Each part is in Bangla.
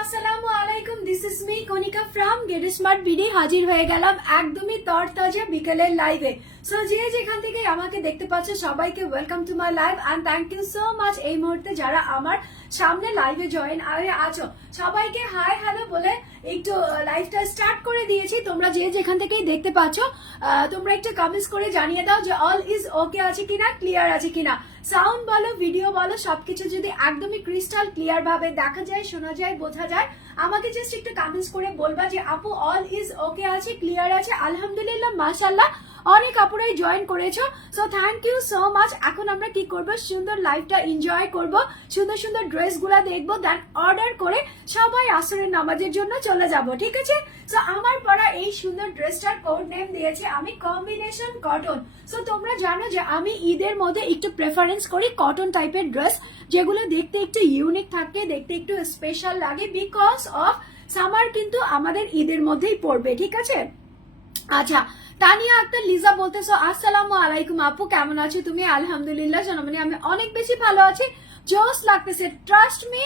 আসসালামু আলাইকুম this Konika from Get Smart হাজির হয়ে গেলাম একদমই তরতাজা বিকেলের লাইভে সো যে যেখান থেকে আমাকে দেখতে পাচ্ছ, সবাইকে welcome to my live and thank you so much এই মুহূর্তে যারা আমার সামনে লাইভে জয়েন আছো, সবাইকে হাই হ্যালো বলে একটু লাইভটা স্টার্ট করে দিয়েছি। তোমরা যে যেখান থেকেই দেখতে পাচ্ছ তোমরা একটু কমেন্টস করে জানিয়ে দাও যে অল ইজ ওকে আছে কিনা ক্লিয়ার আছে কিনা। সাউন্ড বলো ভিডিও বলো, সবকিছু যদি একদমই ক্রিস্টাল ক্লিয়ার ভাবে দেখা যায়, শোনা যায়, বোঝা যায় আমাকে জাস্ট একটু কমেন্টস করে বলবা যে, আপু অল ইজ ওকে আছে ক্লিয়ার আছে, আলহামদুলিল্লাহ মাশাল্লাহ অনেক আপুরাই জয়েন করেছ। So thank you so much এখন আমরা কি করব? সুন্দর লাইফটা এনজয় করব। সুন্দর সুন্দর ড্রেসগুলো দেখব। দেন অর্ডার করে সবাই আসরের নামাজের জন্য চলে যাব, ঠিক আছে? সো আমার পরা এই সুন্দর ড্রেসটার কোড নেম দিয়েছে আমি কম্বিনেশন কটন সো তোমরা জানো যে আমি ঈদের মধ্যে একটু প্রেফারেন্স করি কটন টাইপের ড্রেস যেগুলো দেখতে একটু ইউনিক থাকে, দেখতে একটু স্পেশাল লাগে বিকজ অফ সামার কিন্তু আমাদের ঈদের মধ্যেই পড়বে, ঠিক আছে? আচ্ছা তানিয়া আক্তার, লিজা বলতেছো, আসসালামু আলাইকুম আপু, কেমন আছো? তুমি আলহামদুলিল্লাহ, জানামানি, আমি অনেক বেশি ভালো আছি। জোস লাগতেছে ট্রাস্ট মি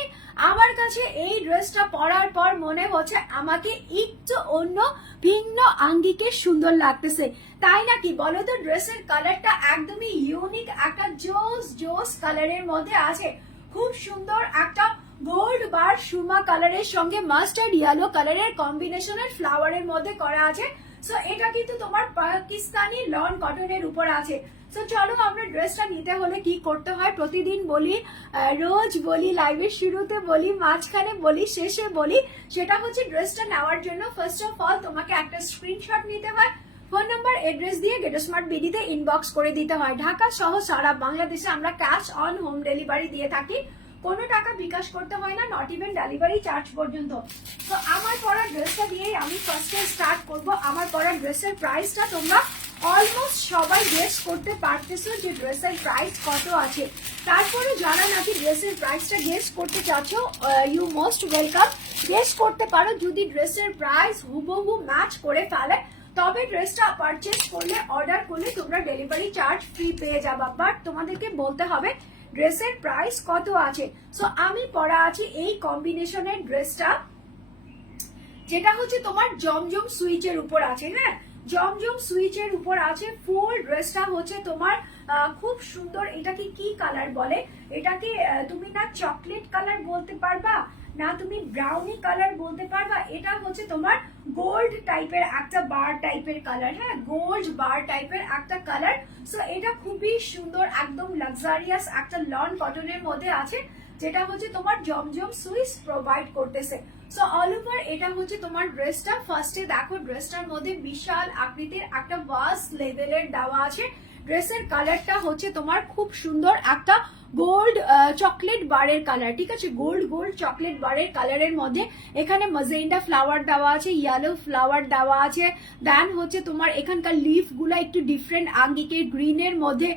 আমার কাছে এই ড্রেসটা পরার পর মনে হচ্ছে আমাকে একটু অন্য ভিন্ন আঙ্গিকে সুন্দর লাগতেছে। তাই নাকি বলো তো ড্রেসের কালারটা একদমই ইউনিক একটা জোস জোস কালারের মধ্যে আছে। খুব সুন্দর একটা গোল্ড বার সুমা কালারের সঙ্গে মাস্টার্ড ইয়েলো কালারের কম্বিনেশনের ফ্লাওয়ারের মধ্যে করা আছে। সো এটা কিন্তু তোমার পাকিস্তানি লন কটনের উপর আছে। সো চলো আমরা ড্রেসটা নিতে হলে কি করতে হয়? প্রতিদিন বলি রোজ বলি লাইভের শুরুতে বলি, মাঝখানে বলি, শেষে বলি। সেটা হচ্ছে ড্রেসটা নেওয়ার জন্য ফার্স্ট অফ অল তোমাকে একটা স্ক্রিনশট নিতে হয়। ফোন নাম্বার এড্রেস দিয়ে গেটো স্মার্ট বিডিতে ইনবক্স করে দিতে হয়। ঢাকা সহ সারা বাংলাদেশে আমরা ক্যাশ অন হোম ডেলিভারি দিয়ে থাকি। কোনো টাকা বিকাশ করতে হয় না নট ইভেন ডেলিভারি চার্জ পর্যন্ত। তো আমার পরা ড্রেসটা দিয়েই আমি ফার্স্টে স্টার্ট করব। আমার পরা ড্রেসের প্রাইসটা তোমরা অলমোস্ট সবাই গেস করতে পারতেছো যে ড্রেসের প্রাইস কত আছে। তারপরে যারা নাকি ড্রেসের প্রাইসটা গেস করতে চাচ্ছ ইউ মোস্ট ওয়েলকাম গেস করতে পারো, যদি ড্রেসের প্রাইস হুবহু ম্যাচ করে ফেলে, তবে ড্রেসটা পারচেস করলে অর্ডার করলে তোমরা ডেলিভারি চার্জ ফ্রি পেয়ে যাবা। বাট তোমাদেরকে বলতে হবে ড্রেসের প্রাইস কত আছে? সো আমি পরা আছি এই কম্বিনেশনের ড্রেসটা যেটা হচ্ছে তোমার জমজম সুইচের উপর আছে হ্যাঁ? জমজম সুইচের উপর আছে ফুল ড্রেসটা হচ্ছে তোমার খুব সুন্দর। এটাকে কি কালার বলে? এটাকে তুমি না চকলেট কালার বলতে পারবা, না তুমি ব্রাউনি কালার বলতে পারবা। এটা হচ্ছে তোমার গোল্ড টাইপের একটা বার টাইপের কালার হ্যাঁ? গোল্ড বার টাইপের একটা কালার সো এটা খুবই সুন্দর, একদম লাক্সারিয়াস একটা লন কটনের মধ্যে আছে, যেটা হচ্ছে তোমার জমজম সুইস প্রোভাইড করতেছে। সো অল ওভার এটা হচ্ছে তোমার ড্রেসটা ফার্স্টে দেখো ড্রেসটার মধ্যে বিশাল আকৃতির একটা লেভেলের দেওয়া আছে। ড্রেসের কালারটা হচ্ছে তোমার খুব সুন্দর একটা গোল্ড চকলেট বারের কালার ঠিক আছে? গোল্ড গোল্ড চকলেট বারের কালারের মধ্যে এখানে মাজেন্ডা ফ্লাওয়ার দেওয়া আছে ইয়েলো ফ্লাওয়ার দেওয়া আছে। দেন হচ্ছে তোমার এখানকার লিফগুলা একটু ডিফারেন্ট আঙ্গিকে গ্রিনের মধ্যে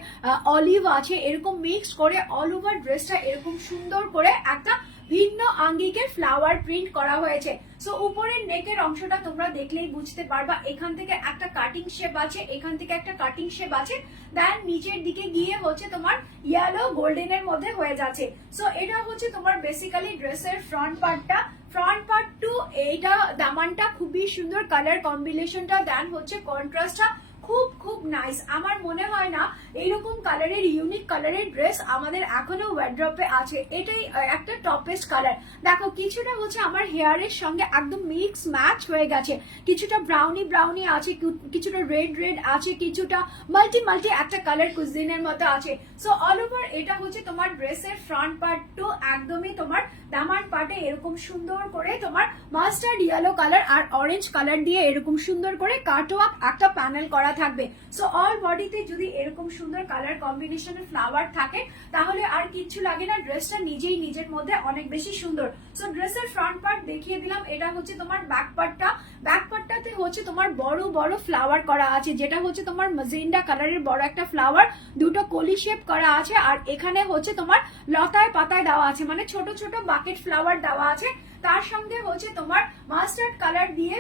অলিভ আছে। এরকম মিক্স করে অল ওভার ড্রেসটা এরকম সুন্দর করে একটা ভিন্ন আঙ্গিকে ফ্লাওয়ার প্রিন্ট করা হয়েছে। সো উপরের নেকের অংশটা তোমরা দেখলেই বুঝতে পারবা। এখান থেকে একটা কাটিং শেপ আছে, এখান থেকে একটা কাটিং শেপ আছে। দেন নিচের দিকে গিয়ে হচ্ছে তোমার ইয়েলো গোল্ডেনের মধ্যে হয়ে যাচ্ছে। সো এটা হচ্ছে তোমার বেসিক্যালি ড্রেসের ফ্রন্ট পার্টটা ফ্রন্ট পার্ট টু এইটা, দামানটা খুবই সুন্দর কালার কম্বিনেশনটা দেন হচ্ছে কন্ট্রাস্টটা খুব খুব নাইস আমার মনে হয় না এইরকম কালারের ইউনিক কালারের ড্রেস আমাদের এখনও ওয়ার্ড্রপে আছে। এটাই একটা টপেস্ট কালার দেখো, কিছুটা হচ্ছে আমার হেয়ারের সঙ্গে একদম মিক্স ম্যাচ হয়ে গেছে। কিছুটা ব্রাউনি ব্রাউনি আছে কিছুটা রেড রেড আছে, কিছুটা মাল্টি মাল্টি একটা কালার কুজিনের মতো আছে। সো অল ওভার এটা হচ্ছে তোমার ড্রেসের ফ্রন্ট পার্ট টু একদমই তোমার দামান পার্টে এরকম সুন্দর করে তোমার মাস্টার্ড ইয়েলো কালার আর অরেঞ্জ কালার দিয়ে এরকম সুন্দর করে কাটওয়ার্ক একটা প্যানেল করা থাকবে। সো অল বডিতে যদি এরকম সুন্দর কালার কম্বিনেশনের ফ্লাওয়ার থাকে, তাহলে আর কিচ্ছু লাগে না ড্রেসটা নিজেই নিজের মধ্যে অনেক বেশি সুন্দর। সো ড্রেসের ফ্রন্ট পার্ট দেখিয়ে দিলাম, এটা হচ্ছে তোমার ব্যাক পার্টটা ব্যাক পার্টটাতে হচ্ছে তোমার বড় বড় ফ্লাওয়ার করা আছে, যেটা হচ্ছে তোমার মাজেন্ডা কালারের বড় একটা ফ্লাওয়ার দুটো কলি শেপ করা আছে, আর এখানে হচ্ছে তোমার লতায় পাতায় দেওয়া আছে মানে ছোট ছোট বাকেট ফ্লাওয়ার দেওয়া আছে। তার সঙ্গে হচ্ছে তোমার মাস্টার্ড কালার দিয়ে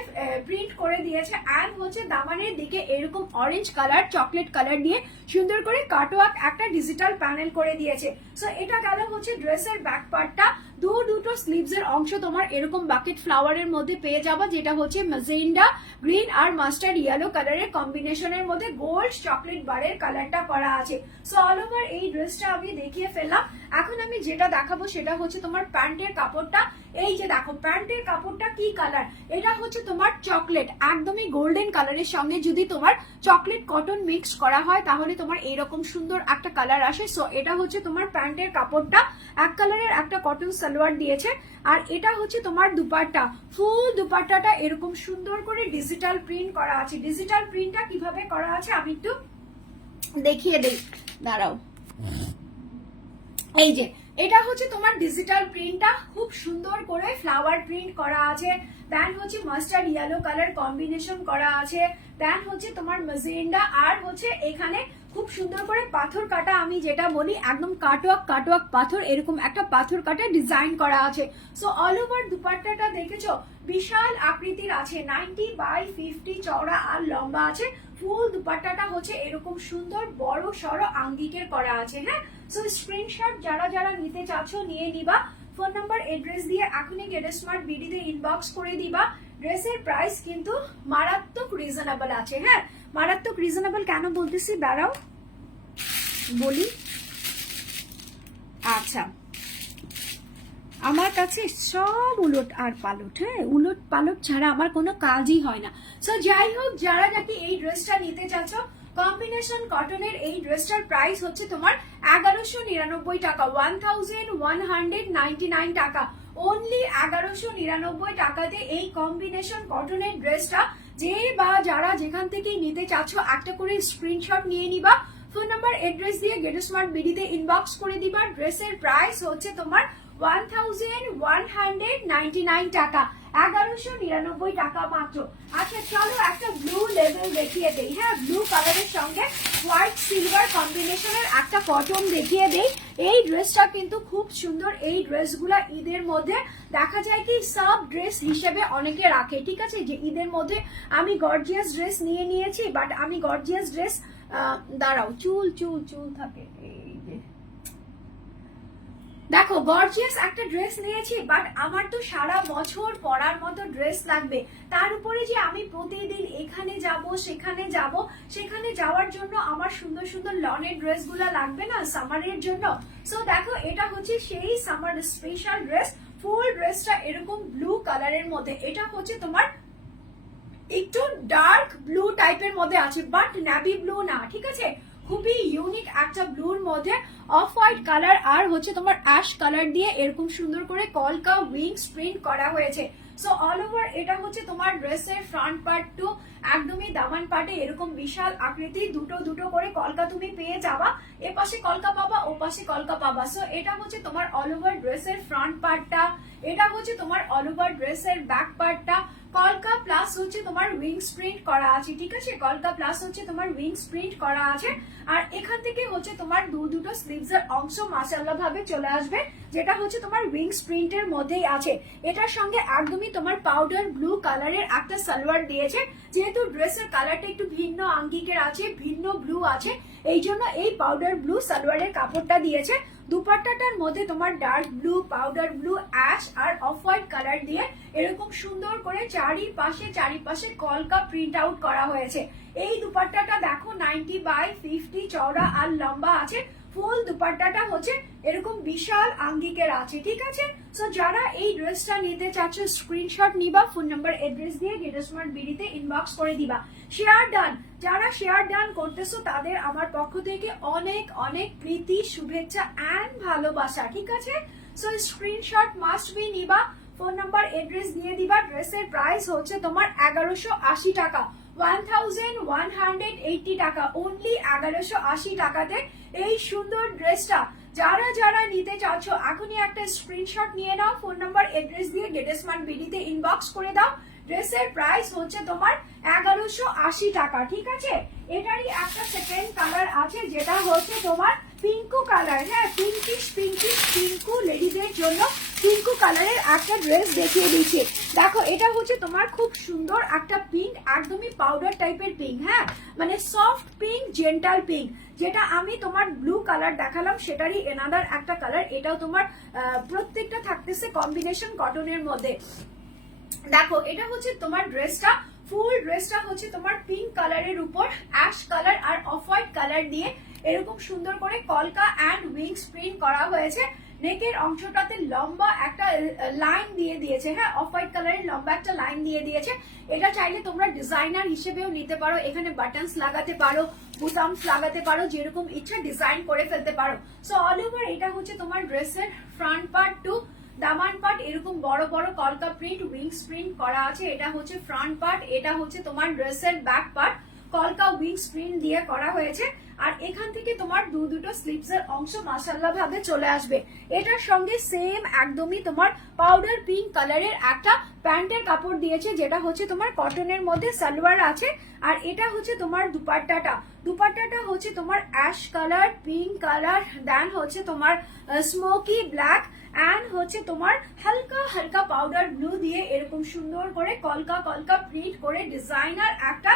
প্রিন্ট করে দিয়েছে অ্যান্ড হচ্ছে দামানের দিকে এরকম অরেঞ্জ কালার চকলেট কালার দিয়ে সুন্দর করে কাটওয়ার্ক একটা ডিজিটাল প্যানেল করে দিয়েছে। সো এটা গেল হচ্ছে ড্রেসের ব্যাক পার্টটা দু দুটো স্লিভস এর অংশ তোমার এরকম বাকেট ফ্লাওয়ারের মধ্যে পেয়ে যাবা, যেটা হচ্ছে ম্যাজেন্ডা গ্রিন আর মাস্টার্ড ইয়েলো কালারের কম্বিনেশনের মধ্যে গোল্ড চকলেট বারের কালারটা করা আছে। সো অল ওভার এই ড্রেসটা আমি দেখিয়ে ফেললাম। এখন আমি যেটা দেখাবো সেটা হচ্ছে তোমার প্যান্টের কাপড়টা। এই যে দেখো, প্যান্টের কাপড়টা কি কালার এটা হচ্ছে তোমার চকলেট একদমই গোল্ডেন কালারের সঙ্গে যদি তোমার চকলেট কটন মিক্স করা হয়, তাহলে তোমার এরকম সুন্দর একটা কালার আসে। সো এটা হচ্ছে তোমার প্যান্টের কাপড়টা, এক কালারের একটা কটন সালোয়ার দিয়েছে। আর এটা হচ্ছে তোমার দুপাট্টা ফুল দুপাট্টাটা এরকম সুন্দর করে ডিজিটাল প্রিন্ট করা আছে। ডিজিটাল প্রিন্টটা কীভাবে করা আছে আমি একটু দেখিয়ে দিই। দাঁড়াও। এই যে এটা হচ্ছে তোমার ডিজিটাল প্রিন্টটা খুব সুন্দর করে ফ্লাওয়ার প্রিন্ট করা আছে। দেন হচ্ছে মাস্টার্ড ইয়েলো কালার কম্বিনেশন করা আছে। দেন হচ্ছে তোমার মাজেন্ডা আর হচ্ছে এখানে খুব সুন্দর করে পাথর কাটা আমি যেটা বলি, একদম কাটওয়াক কাটওয়াক পাথর, এরকম একটা পাথর কাটা ডিজাইন করা আছে। সো অল ওভার দুপাট্টাটা দেখেছ? বিশাল আকৃতির আছে নাইনটি বাই ফিফটি চওড়া আর লম্বা আছে। ফুল দুপাট্টাটা হচ্ছে এরকম সুন্দর, বড় সড়ো আঙ্গিকের করা আছে হ্যাঁ? সো স্ক্রিনশট যারা যারা নিতে চাচ্ছ, নিয়ে নিবা। ফোন নাম্বার এড্রেস দিয়ে এখনই গেট স্মার্ট বিডিতে ইনবক্স করে দিবা। ড্রেসের প্রাইস কিন্তু মারাত্মক রিজনেবল আছে হ্যাঁ? মারাত্মক রিজনেবল কেন বলতেছি? দাঁড়াও। বলি। আচ্ছা। আমার কাছে সব উলট আর পালট হ্যাঁ? উলট পালট ছাড়া আমার কোনো কাজই হয় না। সো যাই হোক, যারা নাকি এই ড্রেসটা নিতে চাচ্ছ কম্বিনেশন কটনের এই ড্রেসটার প্রাইস হচ্ছে তোমার এগারোশো নিরানব্বই টাকা one thousand one hundred ninety nine টাকা। অনলি এগারোশো নিরানব্বই টাকাতে এই কম্বিনেশন কটনের ড্রেসটা যে বা যারা যেখান থেকে নিতে চাচ্ছ, একটা করে স্ক্রিনশট নিয়ে নিবা। ফোন নাম্বার এড্রেস দিয়ে গেট স্মার্ট বিডিতে ইনবক্স করে দিবা। ড্রেসের প্রাইস হচ্ছে তোমার one thousand one hundred ninety nine টাকা। এগারোশো নিরানব্বই টাকা মাত্র। আচ্ছা চলো একটা ব্লু লেভেল দেখিয়ে দেই। হ্যাঁ ব্লু কালারের সঙ্গে হোয়াইট সিলভার কম্বিনেশনের একটা কটন দেখিয়ে দেই। এই ড্রেসটা কিন্তু খুব সুন্দর। এই ড্রেসগুলা ঈদের মধ্যে দেখা যায় কি সাব ড্রেস হিসেবে অনেকে রাখে, ঠিক আছে? যে ঈদের মধ্যে আমি গর্জিয়াস ড্রেস নিয়ে নিয়েছি বাট আমি গর্জিয়াস ড্রেস দাঁড়াও, চুল চুল চুল থাকে। দেখো গর্জিয়াস একটা ড্রেস নিয়েছি বাট আমার তো সারা বছর পরার মতো ড্রেস লাগবে। তার উপরে যে আমি প্রতিদিন এখানে যাব, সেখানে যাব, সেখানে যাওয়ার জন্য আমার সুন্দর সুন্দর লনের ড্রেসগুলো লাগবে না সামারের জন্য? সো দেখো, এটা হচ্ছে সেই সামার স্পেশাল ড্রেস ফুল ড্রেসটা এরকম ব্লু কালারের মধ্যে। এটা হচ্ছে তোমার একটু ডার্ক ব্লু টাইপের মধ্যে আছে বাট ন্যাভি ব্লু না, ঠিক আছে? খুবই ইউনিক একটা ব্লুর মধ্যে অফ হোয়াইট কালার আর হচ্ছে তোমার অ্যাশ কালার দিয়ে এরকম সুন্দর করে কলকা উইংস প্রিন্ট করা হয়েছে। সো অল ওভার এটা হচ্ছে তোমার ড্রেসের ফ্রন্ট পার্ট টু একদমই দামান পার্টে এরকম বিশাল আকৃতি, দুটো দুটো করে কলকা তুমি পেয়ে যাবা। এ পাশে কলকা পাবা, ও পাশে কলকা পাবা। সো এটা হচ্ছে তোমার অল ওভার ড্রেসের ফ্রন্ট পার্টটা এটা হচ্ছে তোমার অল ওভার ড্রেসের ব্যাক পার্টটা কলকা প্লাস হচ্ছে তোমার উইংস প্রিন্ট করা আছে, ঠিক আছে? কলকা প্লাস হচ্ছে তোমার উইংস প্রিন্ট করা আছে, আর এখান থেকে হচ্ছে তোমার দু দুটো স্লিভস এর অংশ মাসাল্লাহ ভাবে চলে আসবে, যেটা হচ্ছে তোমার উইংস প্রিন্টের মধ্যেই আছে। এটার সঙ্গে একদমই তোমার পাউডার ব্লু কালারের একটা সালোয়ার দিয়েছে, যেহেতু ড্রেসের কালারটা একটু ভিন্ন আঙ্গিকের আছে, ভিন্ন ব্লু আছে এই জন্য এই পাউডার ব্লু সালোয়ারের কাপড়টা দিয়েছে। দুপাট্টাটার মধ্যে তোমার dark blue powder blue ash আর অফ হোয়াইট কালার দিয়ে এরকম সুন্দর করে চারিপাশে চারিপাশে কলকা প্রিন্ট আউট করা হয়েছে। এই দুপাট্টাটা দেখো নাইনটি বাই ফিফটি চওড়া আর লম্বা আছে। ফুল দুপাট্টাটা হচ্ছে এরকম বিশাল আঙ্গিকের আছে, ঠিক আছে? সো যারা এই ড্রেসটা নিতে চাচ্ছ স্ক্রিনশট নিবা ফোন নাম্বার এড্রেস দিয়ে গেট স্মার্ট বিডিতে ইনবক্স করে দিবা। শেয়ার ডান যারা শেয়ার ডান করতেছো, তাদের আমার পক্ষ থেকে অনেক অনেক প্রীতি, শুভেচ্ছা অ্যান্ড ভালোবাসা, ঠিক আছে? সো স্ক্রিনশট মাস্ট বি নিবা ফোন নাম্বার এড্রেস দিয়ে দিবা ড্রেসের প্রাইস হচ্ছে তোমার এগারোশো আশি টাকা। One thousand one hundred eighty টাকা অনলি এগারোশো আশি টাকাতে। এই সুন্দর ড্রেসটা যারা যারা নিতে চাচ্ছ, এখনই একটা স্ক্রিনশট নিয়ে নাও ফোন নাম্বার এড্রেস দিয়ে গেটেসমান বিডিতে ইনবক্স করে দাও। ড্রেসের প্রাইস হচ্ছে তোমার এগারোশো আশি টাকা, ঠিক আছে? এটারই একটা সেকেন্ড কালার আছে, যেটা হচ্ছে তোমার পিঙ্কু কালার হ্যাঁ পিঙ্কিশ পিঙ্কিশ পিঙ্কু লেডিদের জন্য পিঙ্কু কালারের একটা ড্রেস দেখিয়ে দিচ্ছি। দেখো, এটা হচ্ছে তোমার খুব সুন্দর একটা পিঙ্ক একদমই পাউডার টাইপের পিঙ্ক হ্যাঁ মানে সফট পিঙ্ক জেন্টাল পিঙ্ক যেটা আমি তোমার ব্লু কালার দেখালাম, সেটারই এনাদার একটা কালার এটাও তোমার প্রত্যেকটা থাকতেছে কম্বিনেশন কটনের মধ্যে। দেখো, এটা হচ্ছে তোমার ড্রেসটা ফুল ড্রেসটা হচ্ছে তোমার পিঙ্ক কালারের উপর অ্যাশ কালার আর অফ হোয়াইট কালার দিয়ে এরকম সুন্দর করে কলকা অ্যান্ড উইংস প্রিন্ট করা হয়েছে। নেকের অংশটাতে লম্বা একটা লাইন দিয়ে দিয়েছে হ্যাঁ? অফ হোয়াইট কালারের লম্বা একটা লাইন দিয়ে দিয়েছে। এটা চাইলে তোমরা ডিজাইনার হিসেবেও নিতে পারো। এখানে বাটনস লাগাতে পারো বুতামস লাগাতে পারো, যেরকম ইচ্ছা ডিজাইন করে ফেলতে পারো। সো অল ওভার এটা হচ্ছে তোমার ড্রেসের ফ্রন্ট পার্ট টু দামান পার্ট এরকম বড় বড় কলকা প্রিন্ট উইংস প্রিন্ট করা আছে। এটা হচ্ছে ফ্রন্ট পার্ট এটা হচ্ছে তোমার ড্রেসের ব্যাক পার্ট কলকা উইংস প্রিন্ট দিয়ে করা হয়েছে, আর এখান থেকে তোমার দু দুটো স্লিপস এর অংশ মাসাল্লা ভাবে চলে আসবে। এটার সঙ্গে সেম একদমই তোমার পাউডার পিঙ্ক কালারের একটা প্যান্টের কাপড় দিয়েছে, যেটা হচ্ছে তোমার কটনের মধ্যে সালোয়ার আছে, আর এটা হচ্ছে তোমার দুপাট্টাটা। দুপাট্টাটা হচ্ছে তোমার ash colour pink colour then হচ্ছে তোমার স্মোকি ব্ল্যাক অ্যান্ড হচ্ছে তোমার হালকা হালকা পাউডার ব্লু দিয়ে এরকম সুন্দর করে কলকা কলকা প্রিন্ট করে ডিজাইনার একটা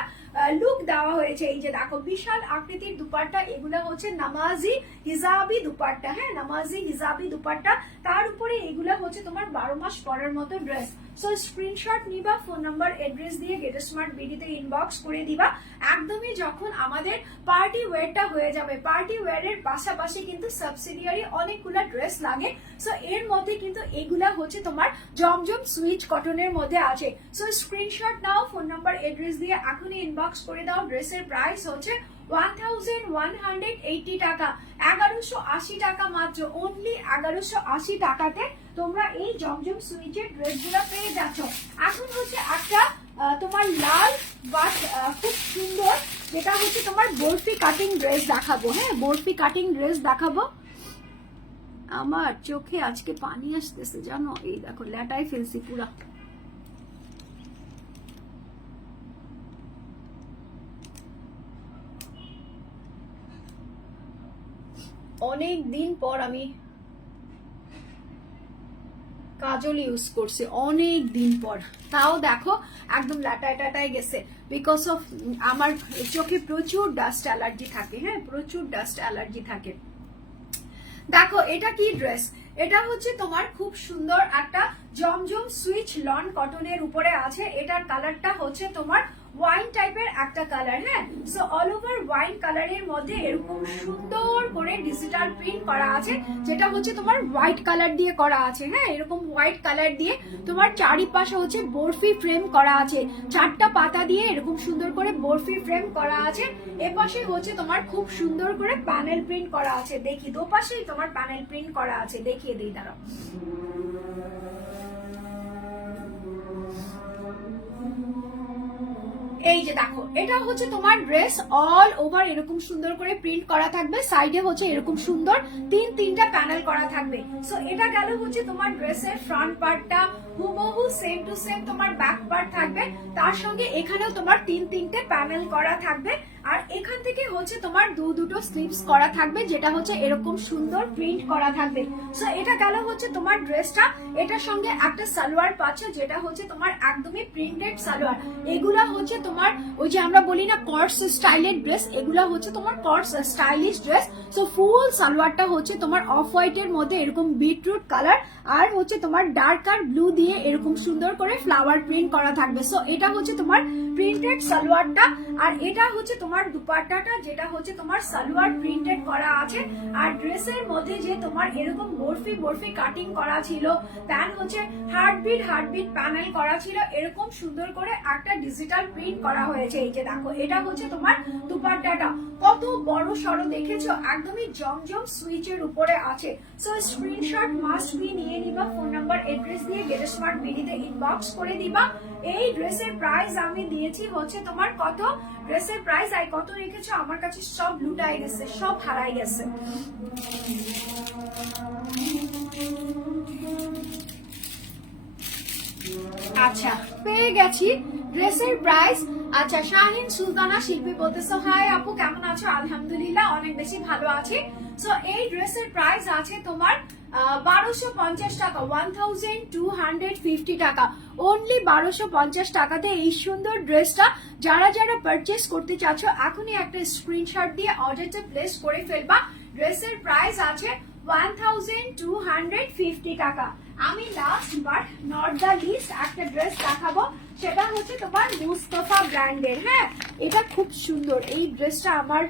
লুক দেওয়া হয়েছে। এই যে দেখো, বিশাল আকৃতির দুপাট্টা, এগুলো হচ্ছে নামাজি হিজাবি দুপাট্টা হ্যাঁ? নামাজি হিজাবি দুপাট্টা। তার উপরে এগুলো হচ্ছে তোমার বারো মাস পরের মতো ড্রেস সো স্ক্রিনশট নিবা ফোন নাম্বার এড্রেস দিয়ে গেট স্মার্ট বিডিতে ইনবক্স করে দিবা। একদমই যখন আমাদের পার্টি ওয়্যারটা হয়ে যাবে পার্টি ওয়্যারের পাশাপাশি কিন্তু সাবসিডিয়ারি অনেকগুলো ড্রেস লাগে। সো এর মধ্যে কিন্তু এগুলা হচ্ছে তোমার জমজম সুইচ কটনের মধ্যে আছে। So screenshot now phone number address দিয়ে এখনই ইনবক্স করে দাও। ড্রেসের প্রাইস হচ্ছে ওয়ান থাউজেন্ড ওয়ান হান্ড্রেড টাকা। এগারোশো আশি টাকা মাত্র। অনলি এগারোশো আশি টাকাতে তোমরা এই জমজম সুইচের ড্রেসগুলো পেয়ে যাচ্ছ। এখন হচ্ছে একটা আহ, তোমার লাল বাট খুব সুন্দর যেটা হচ্ছে তোমার বরফি কাটিং ড্রেস দেখাবো। হ্যাঁ বরফি কাটিং ড্রেস দেখাবো। আমার চোখে আজকে পানি আসতেছে জানো? এই দেখো ল্যাটাই ফেলছি পুরা। অনেক দিন পর আমি কাজল ইউজ করছে অনেক দিন পর। তাও দেখো, একদম লাটায় টাটায় গেছে। বিকজ অফ আমার চোখে প্রচুর ডাস্ট অ্যালার্জি থাকে হ্যাঁ? প্রচুর ডাস্ট অ্যালার্জি থাকে। দেখো, এটা কি ড্রেস এটা হচ্ছে তোমার খুব সুন্দর একটা জমজম সুইচ লন কটনের উপরে আছে। এটার কালারটা হচ্ছে তোমার ওয়াইন টাইপের একটা কালার হ্যাঁ? সো অল ওভার ওয়াইন কালারের মধ্যে এরকম সুন্দর করে ডিজিটাল প্রিন্ট করা আছে, যেটা হচ্ছে তোমার হোয়াইট কালার দিয়ে করা আছে হ্যাঁ? এরকম হোয়াইট কালার দিয়ে তোমার চারিপাশে হচ্ছে বরফি ফ্রেম করা আছে। চারটা পাতা দিয়ে এরকম সুন্দর করে বরফি ফ্রেম করা আছে। এপাশে হচ্ছে তোমার খুব সুন্দর করে প্যানেল প্রিন্ট করা আছে। দেখি, দোপাশেই তোমার প্যানেল প্রিন্ট করা আছে। দেখিয়ে দিই, দাঁড়াও। এই যে দেখো, এটা হচ্ছে তোমার ড্রেস অল ওভার এরকম সুন্দর করে প্রিন্ট করা থাকবে সাইডে হচ্ছে এরকম সুন্দর তিন তিনটা প্যানেল করা থাকবে। সো এটা গেল হচ্ছে তোমার ড্রেসের ফ্রন্ট পার্টটা হুবহু সেম টু সেম তোমার ব্যাক পার্ট থাকবে, তার সঙ্গে এখানেও তোমার তিন তিনটে প্যানেল করা থাকবে, আর এখান থেকে হচ্ছে তোমার দু দুটো স্লিপস করা থাকবে, যেটা হচ্ছে এরকম সুন্দর প্রিন্ট করা থাকবে। সো এটা গেল হচ্ছে তোমার ড্রেসটা এটার সঙ্গে একটা সালোয়ার পাচ্ছে, যেটা হচ্ছে তোমার একদমই প্রিন্টেড সালোয়ার। এগুলা হচ্ছে তোমার, ওই যে আমরা বলি না কর্স স্টাইলের ড্রেস এগুলা হচ্ছে তোমার কর্স স্টাইলিশ ড্রেস সো ফুল সালোয়ারটা হচ্ছে তোমার অফ হোয়াইটের মধ্যে এরকম বিটরুট কালার আর হচ্ছে তোমার ডার্ক আর ব্লু দিয়ে এরকম সুন্দর করে ফ্লাওয়ার প্রিন্ট করা থাকবে। সো এটা হচ্ছে তোমার প্রিন্টেড সালোয়ারটা, আর এটা হচ্ছে তোমার দুপাট্টাটা যেটা হচ্ছে তোমার সালোয়ার প্রিন্টেড করা আছে আর ড্রেসের মধ্যে যে তোমার এরকম বরফি বরফি কাটিং করা ছিল প্যান হচ্ছে হার্টবিট হার্টবিট প্যানেল করা ছিল, এরকম সুন্দর করে একটা ডিজিটাল প্রিন্ট করা হয়েছে। এই যে দেখো, এটা হচ্ছে তোমার দুপাট্টাটা। কত বড় সড়ো দেখেছ? একদমই জমজম সুইচের উপরে আছে। সো স্ক্রিনশট মাস্ট বি নিয়ে নিবা ফোন নাম্বার এড্রেস দিয়ে গেট স্মার্ট বিডিতে ইনবক্স করে দিবা। এই ড্রেসের প্রাইস আমি দিয়েছি হচ্ছে তোমার কত? ড্রেসের প্রাইস আই কত রেখেছো? আমার কাছে সব লুটাই গেছে, সব হারাই গেছে। আচ্ছা পেয়ে গেছি। ড্রেসের প্রাইস? আচ্ছা শাহিন সুলতানা শিল্পী বলতেছো হাই আপু, কেমন আছো? আলহামদুলিল্লাহ, অনেক বেশি ভালো আছি। সো, এই ড্রেসের প্রাইস আছে তোমার বারোশো পঞ্চাশ টাকা one thousand two hundred fifty টাকা। অনলি বারোশো পঞ্চাশ টাকাতে এই সুন্দর ড্রেসটা যারা যারা পারচেস করতে চাচ্ছ, এখনই একটা স্ক্রিনশট দিয়ে অর্ডারটা প্লেস করে ফেলবা। ড্রেসের প্রাইস আছে one thousand two hundred fifty টাকা। আমি লাস্ট বাট নট লিস্ট একটা ড্রেস দেখাবো, সেটা হচ্ছে তোমার মুস্তফা ব্র্যান্ডের হ্যাঁ? এটা খুব সুন্দর। এই ড্রেসটা আমার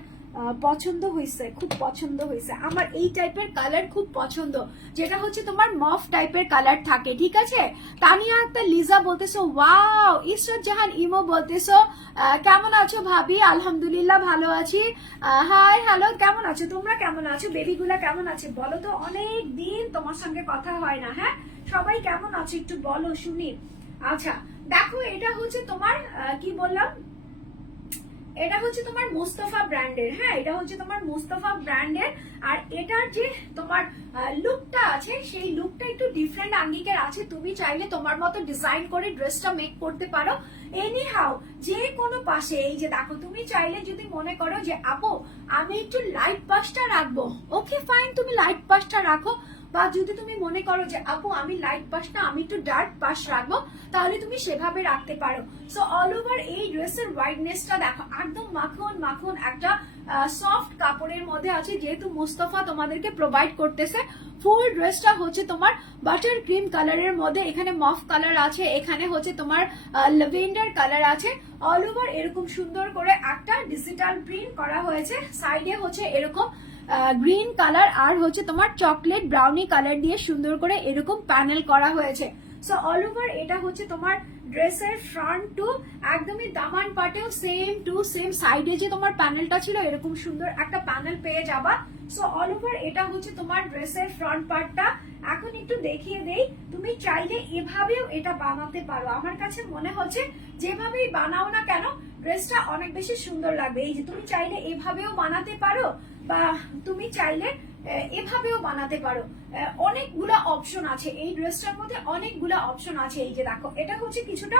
পছন্দ হয়েছে খুব পছন্দ হয়েছে আমার এই টাইপের কালার খুব পছন্দ। যেটা হচ্ছে তোমার মফ টাইপের কালার থাকে, ঠিক আছে? তানিয়া আক্তার লিজা বলতেছো ওয়াও ইসরত জাহান ইমো বলতেছো কেমন আছো ভাবি? আলহামদুলিল্লাহ ভালো আছি। হাই হ্যালো কেমন আছো? তোমরা কেমন আছো? বেবিগুলা কেমন আছে? বলো তো, অনেক দিন তোমার সঙ্গে কথা হয় না হ্যাঁ? সবাই কেমন আছো একটু বলো, শুনি। আচ্ছা দেখো, এটা হচ্ছে তোমার কি বললাম? এটা হচ্ছে তোমার মুস্তফা ব্র্যান্ডের হ্যাঁ? এটা হচ্ছে তোমার মুস্তফা ব্র্যান্ডের, আর এটার যে তোমার লুকটা আছে, সেই লুকটা একটু ডিফারেন্ট আঙ্গিকের আছে। তুমি চাইলে তোমার মতো ডিজাইন করে ড্রেসটা মেক করতে পারো। এনি হাও যে কোনো পাশে, এই যে দেখো, তুমি চাইলে যদি মনে করো যে, আপু, আমি একটু লাইট পাশটা রাখব। ওকে ফাইন তুমি লাইট পাশটা রাখো। বা যদি তুমি মনে করো যে, আপু, আমি লাইট পাশটা আমি একটু ডার্ক পাশ রাখব, তাহলে তুমি সেভাবে রাখতে পারো। সো অল ওভার এই ড্রেসের হোয়াইটনেসটা দেখো, একদম মাখন মাখন একটা সফট কাপড়ের মধ্যে আছে, যেহেতু মুস্তফা তোমাদেরকে প্রোভাইড করতেছে। ফুল ড্রেসটা হচ্ছে তোমার বাটার ক্রিম কালারের মধ্যে, এখানে মফ কালার আছে, এখানে হচ্ছে তোমার ল্যাভেন্ডার কালার আছে। অল ওভার এরকম সুন্দর করে একটা ডিজিটাল প্রিন্ট করা হয়েছে সাইডে হচ্ছে এরকম গ্রিন কালার আর হচ্ছে তোমার চকলেট ব্রাউনি কালার দিয়ে সুন্দর করে এরকম প্যানেল করা হয়েছে। সো অল ওভার এটা হচ্ছে তোমার ড্রেসের ফ্রন্ট টু একদমই দামান পাটেও সেম টু সেম সাইডে যে তোমার প্যানেলটা ছিল, এরকম সুন্দর একটা প্যানেল পেয়ে যাবা। সো অল ওভার এটা হচ্ছে তোমার ড্রেসের ফ্রন্ট পার্টটা এখন একটু দেখিয়ে দেই, তুমি চাইলে এভাবেও এটা বানাতে পারো। আমার কাছে মনে হচ্ছে যেভাবেই বানাও না কেন, ড্রেসটা অনেক বেশি সুন্দর লাগবে। এই যে, তুমি চাইলে এভাবেও বানাতে পারো, বা তুমি চাইলে এভাবেও বানাতে পারো। অনেকগুলা অপশন আছে। এই ড্রেসটার মধ্যে অনেকগুলা অপশন আছে। এই যে দেখো, এটা হচ্ছে কিছুটা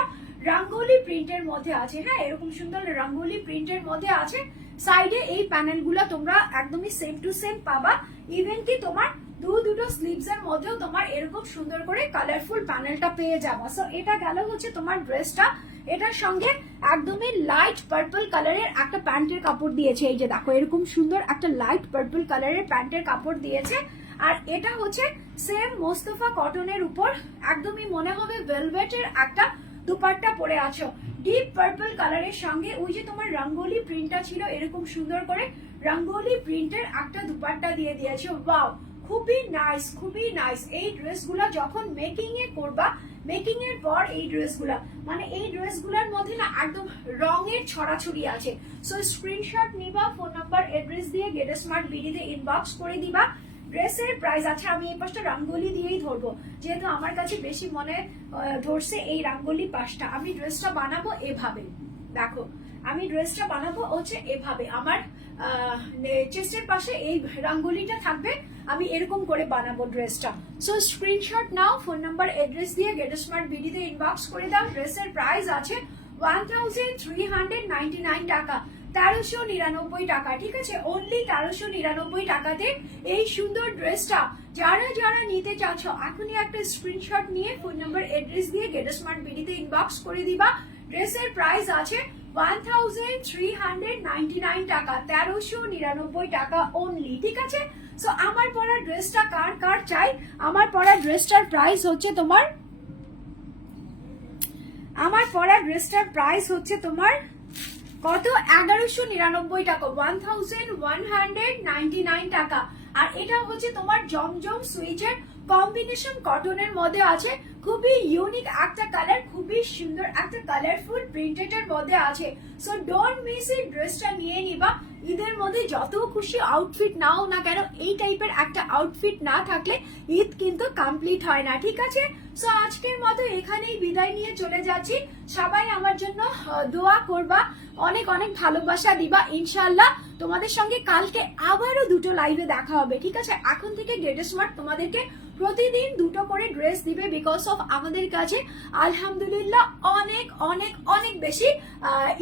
রাঙ্গোলি প্রিন্টের মধ্যে আছে হ্যাঁ? এরকম সুন্দর রাঙ্গোলি প্রিন্টের মধ্যে আছে। সাইডে এই প্যানেলগুলো তোমরা একদমই সেম টু সেম পাবা। ইভেন কি তোমার দু, দুটো স্লিভস এর মধ্যেও তোমার এরকম সুন্দর করে কালারফুল প্যানেলটা পেয়ে যাবা। সো এটা গেল হচ্ছে তোমার ড্রেসটা এটার সঙ্গে একদমই লাইট পার্পল কালারের একটা প্যান্টের কাপড় দিয়েছে। এই যে দেখো, এরকম সুন্দর একটা লাইট পার্পল কালারের প্যান্টের কাপড় দিয়েছে। আর এটা হচ্ছে সেম মোস্তফা কটনের উপর একদমই মনে হবে ভেলভেটের একটা দুপাট্টা পরে আছো। ডিপ পার্পল কালারের সঙ্গে ওই যে তোমার রঙ্গোলি প্রিন্টটা ছিল, এরকম সুন্দর করে রঙ্গোলি প্রিন্টের একটা দুপাট্টা দিয়ে দিয়েছে। ওয়াও খুবই নাইস খুবই নাইস এই ড্রেসগুলো যখন মেকিং এ করবা মেকিং এর পর এই ড্রেসগুলা মানে এই ড্রেসগুলোর মধ্যে না একদম রঙের ছড়াছড়ি আছে। সো স্ক্রিনশট নিবা ফোন নাম্বার এড্রেস দিয়ে গেট স্মার্ট বিডিতে ইনবক্স করে দিবা। ড্রেসের প্রাইস আছে আমি এই পাশটা রাঙ্গোলি দিয়েই ধরবো। যেহেতু আমার কাছে বেশি মনে ধরছে এই রাঙ্গোলি পাশটা আমি ড্রেসটা বানাবো এভাবে। দেখো আমি ড্রেসটা বানাবো হচ্ছে এভাবে। আমার চেস্টের পাশে এই রাঙ্গোলিটা থাকবে। আমি এরকম করে বানাবো ড্রেসটা। So screenshot now phone number address দিয়ে গেট স্মার্ট বিডিতে ইনবক্স করে দাও। ড্রেসের প্রাইস আছে ওয়ান থ্রি হান্ড্রেড নাইন টাকা। তেরোশো নিরানব্বই টাকা, ঠিক আছে? অনলি তেরোশো নিরানব্বই টাকাতে এই সুন্দর ড্রেসটা যারা যারা নিতে চাচ্ছ, এখনই একটা স্ক্রিনশট নিয়ে ফোন নাম্বার এড্রেস দিয়ে গেট স্মার্ট বিডিতে ইনবক্স করে দিবা। ড্রেসের প্রাইস আছে one thousand three hundred ninety nine টাকা, তেরোশো নিরানব্বই টাকা অনলি ঠিক আছে? সো আমার পরা ড্রেসটা কার কার চাই? আমার পরা ড্রেসটার প্রাইস হচ্ছে তোমার, আমার পরা ড্রেসটার প্রাইস হচ্ছে তোমার কত? এগারোশো নিরানব্বই টাকা one thousand one hundred ninety nine টাকা। আর এটা হচ্ছে তোমার জমজম সুইচের কম্বিনেশন কটনের মধ্যে আছে, খুবই ইউনিক একটা কালার খুবই সুন্দর একটা কালারফুল প্রিন্টেড এর মধ্যে আছে। সো ডোন্ট মিস ইট ড্রেসটা নিয়ে নিবা। ঈদের মধ্যে যত খুশি আউটফিট নাও না কেন, এই টাইপের একটা আউটফিট না থাকলে ঈদ কিন্তু কমপ্লিট হয় না, ঠিক আছে? সো আজকের মতো এখানেই বিদায় নিয়ে চলে যাচ্ছি। সবাই আমার জন্য দোয়া করবা। অনেক অনেক ভালোবাসা দিবা। ইনশাল্লাহ তোমাদের সঙ্গে কালকে আবারও দুটো লাইভে দেখা হবে, ঠিক আছে? এখন থেকে গেট স্মার্ট তোমাদেরকে প্রতিদিন দুটো করে ড্রেস দিবে বিকজ অফ আমাদের কাছে, আলহামদুলিল্লাহ, অনেক অনেক অনেক বেশি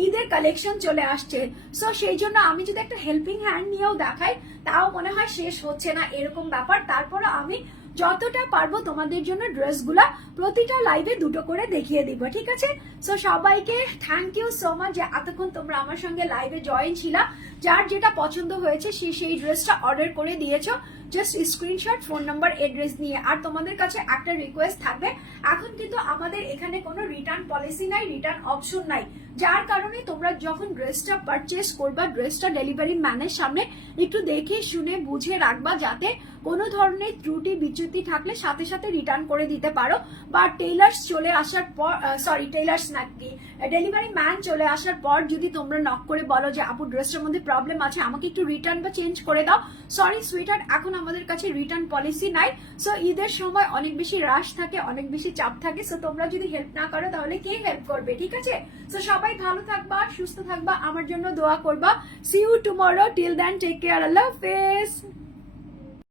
ঈদের কালেকশন চলে আসছে। সো সেই জন্য আমি যদি একটা হেল্পিং হ্যান্ড নিয়েও দেখাই, তাও মনে হয় শেষ হচ্ছে না এরকম ব্যাপার। তারপরে আমি যতটা পারব তোমাদের জন্য ড্রেসগুলা প্রতিটা লাইভে দুটো করে দেখিয়ে দিব, ঠিক আছে? সো সবাইকে থ্যাংক ইউ সো মাচ যে এতক্ষণ তোমরা আমার সঙ্গে লাইভে জয়েন ছিলা। যার যেটা পছন্দ হয়েছে, সে সেই ড্রেসটা অর্ডার করে দিয়েছ। Just screenshot phone number address নিয়ে। আর তোমাদের কাছে একটা রিকোয়েস্ট থাকবে, এখন কিন্তু আমাদের এখানে কোনো রিটার্ন পলিসি নাই রিটার্ন অপশন নাই। যার কারণে তোমরা যখন ড্রেসটা পারচেস করবা, ড্রেসটা ডেলিভারি ম্যানের সামনে একটু দেখে, শুনে, বুঝে রাখবা যাতে কোনো ধরনের ত্রুটি, বিচ্যুতি থাকলে সাথে সাথে রিটার্ন করে দিতে পারো বা টেলার্স চলে আসার পর সরি টেলার্স নাকি ডেলিভারি ম্যান চলে আসার পর যদি তোমরা নক করে বলো যে, আপু ড্রেসটার মধ্যে প্রবলেম আছে, আমাকে একটু রিটার্ন বা চেঞ্জ করে দাও। সরি সুইটার এখন আমাদের কাছে রিটার্ন পলিসি নাই। সো ঈদের সময় অনেক বেশি রাশ থাকে, অনেক বেশি চাপ থাকে। সো তোমরা যদি হেল্প না করো, তাহলে কে হেল্প করবে, ঠিক আছে? সো সবাই ভালো থাকবা, সুস্থ থাকবা, আমার জন্য দোয়া করবা। See you tomorrow till then take care আল্লাহ হাফেজ।